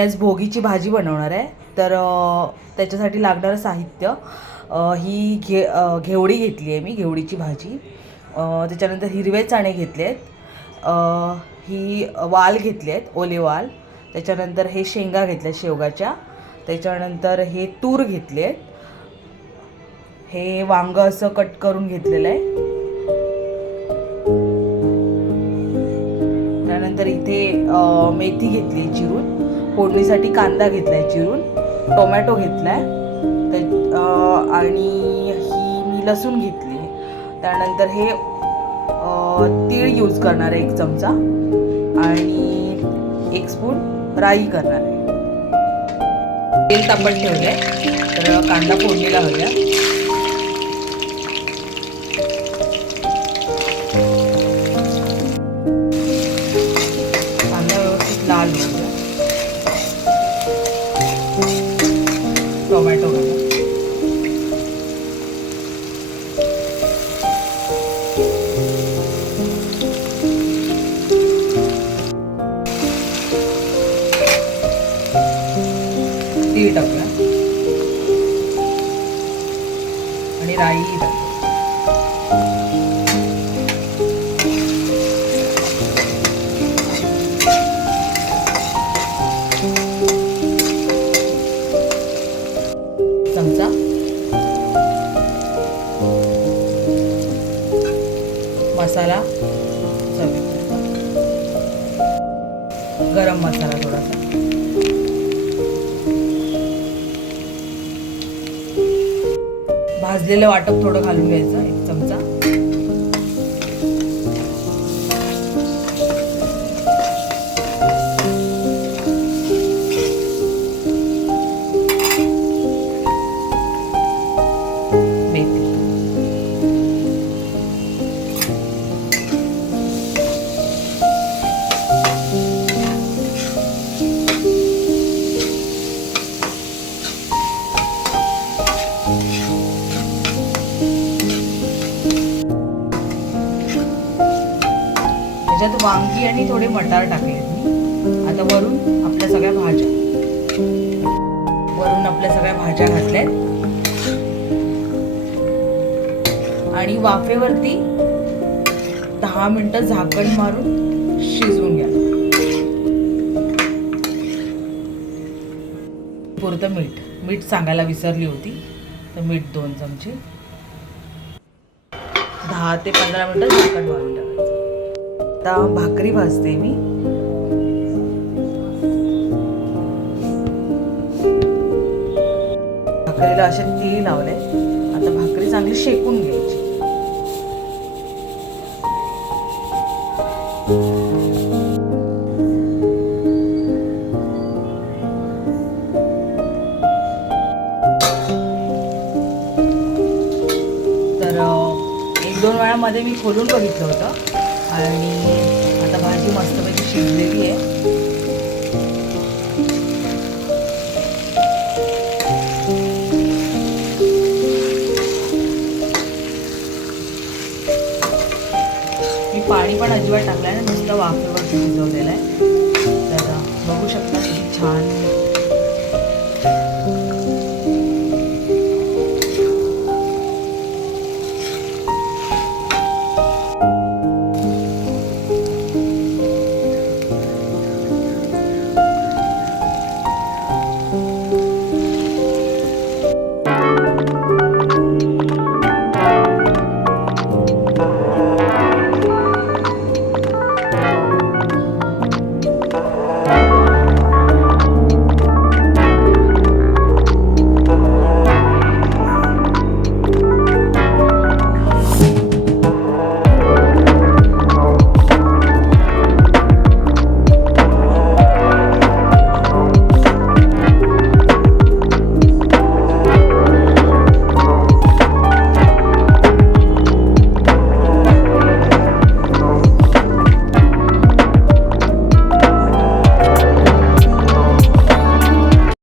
आज भोगीची भाजी बनवणार आहे. तर त्याच्यासाठी लागणारं साहित्य ही घेवडी घेतली आहे मी, घेवडीची भाजी. त्याच्यानंतर हिरवे चणे घेतले आहेत, ही वाल घेतले आहेत, ओले वाल. त्याच्यानंतर हे शेंगा घेतल्या शेवगाच्या. त्याच्यानंतर हे तूर घेतले आहेत. हे वांग असं कट करून घेतलेलं आहे. त्यानंतर इथे मेथी घेतली चिरून. फोडणीसाठी कांदा घेतलाय चिरून. टोमॅटो घेतलाय आणि ही मी लसूण घेतली. त्यानंतर हे तीळ यूज करणार आहे 1 चमचा आणि 1 स्पून राई करणार आहे. तेल तापत ठेवले. तर कांदा फोडणीला घालूया. कांदा व्यवस्थित लाल होऊया. टोमॅटो घाला. तीळ टाकूया आणि राई टाकूया. चमचा मसाला, गरम मसाला थोडासा, भाजलेलं वाटप थोडं घालून घ्यायचं 1 चमचा. त्याच्यात वांगी आणि थोडे मटार टाकले मी. आता वरून आपल्या सगळ्या भाज्या घातल्यात आणि वाफेवरती 10 मिनिटं झाकण मारून शिजवून घ्या. पुरतं मीठ सांगायला विसरली होती, तर मीठ 2 चमचे. 10 ते 15 मिनिटं झाकण मारून टाकायचं. आता भाकरी भाजते मी. भाकरीला असे तीळ लावले. आता भाकरी चांगली शेकून घ्यायची. तर 1-2 वेळामध्ये मी खोलून बघितलं होतं आणि आता भाजी मस्तपैकी शिजलेली आहे. मी पाणी पण अजिबात टाकलं आहे, नुसतं वाफेवर शिजवलेलं आहे. तर बघू शकता किती छान